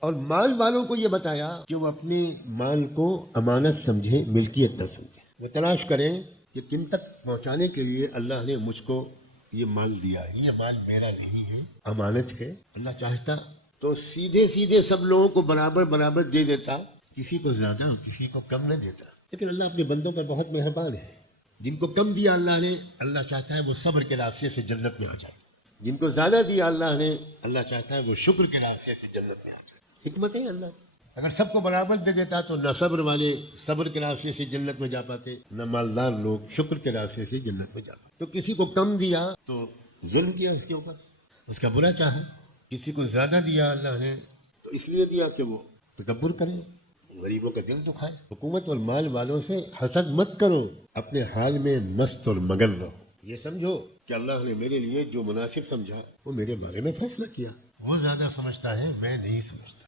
اور مال والوں کو یہ بتایا کہ وہ اپنے مال کو امانت سمجھیں، ملکیت نہ سمجھیں، وہ تلاش کریں کہ کن تک پہنچانے کے لیے اللہ نے مجھ کو یہ مال دیا ہے، یہ مال میرا نہیں ہے، امانت ہے۔ اللہ چاہتا تو سیدھے سیدھے سب لوگوں کو برابر برابر دے دیتا، کسی کو زیادہ اور کسی کو کم نہ دیتا، لیکن اللہ اپنے بندوں پر بہت مہربان ہے۔ جن کو کم دیا اللہ نے، اللہ چاہتا ہے وہ صبر کے راستے سے جنت میں آ جائے، جن کو زیادہ دیا اللہ نے، اللہ چاہتا ہے وہ شکر کے راستے سے جنت میں آ جائے۔ حکمت ہے اللہ کی۔ اگر سب کو برابر دے دیتا تو نہ صبر والے صبر کے راستے سے جنت میں جا پاتے، نہ مالدار لوگ شکر کے راستے سے جنت میں جا پاتے۔ تو کسی کو کم دیا تو ظلم کیا اس کے اوپر، اس کا برا چاہا۔ کسی کو زیادہ دیا اللہ نے تو اس لیے دیا کہ وہ تکبر کرے، غریبوں کا دل دکھائے۔ حکومت اور مال والوں سے حسد مت کرو، اپنے حال میں مست اور مگن رہو۔ یہ سمجھو کہ اللہ نے میرے لیے جو مناسب سمجھا وہ میرے بارے میں فیصلہ کیا، وہ زیادہ سمجھتا ہے، میں نہیں سمجھتا۔